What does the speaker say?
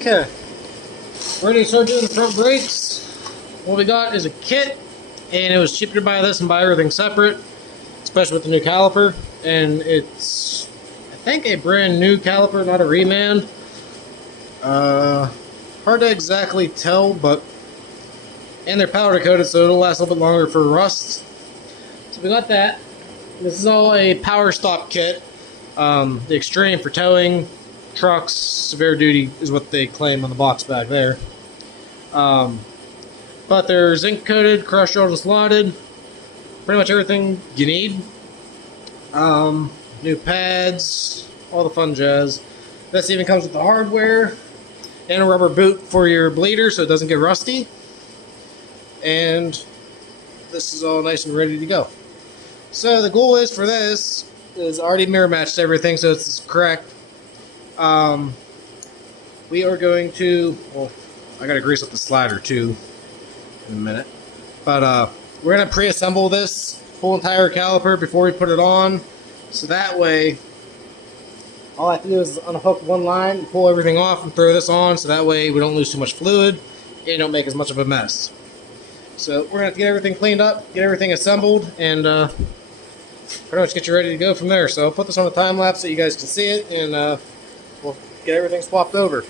Okay, ready to start doing the front brakes. What we got is a kit, and it was cheaper to buy this and buy everything separate, especially with the new caliper. And it's, I think, a brand new caliper, not a reman. Hard to exactly tell, but, and they're powder coated, so it'll last a little bit longer for rust. So we got that. This is all a Powerstop kit. The extreme for towing trucks, severe duty is what they claim on the box back there. But they're zinc coated, crushed, rolled, and slotted. Pretty much everything you need. New pads, all the fun jazz. This even comes with the hardware and a rubber boot for your bleeder so it doesn't get rusty. And this is all nice and ready to go. So the goal is for this is already mirror matched everything, so it's correct. We are going to, well, I gotta grease up the slider too in a minute. But we're gonna pre-assemble this whole entire caliper before we put it on. So that way, all I have to do is unhook one line, pull everything off, and throw this on, so that way we don't lose too much fluid and don't make as much of a mess. So we're gonna have to get everything cleaned up, get everything assembled, and pretty much get you ready to go from there. So I'll put this on a time lapse so you guys can see it, and we'll get everything swapped over.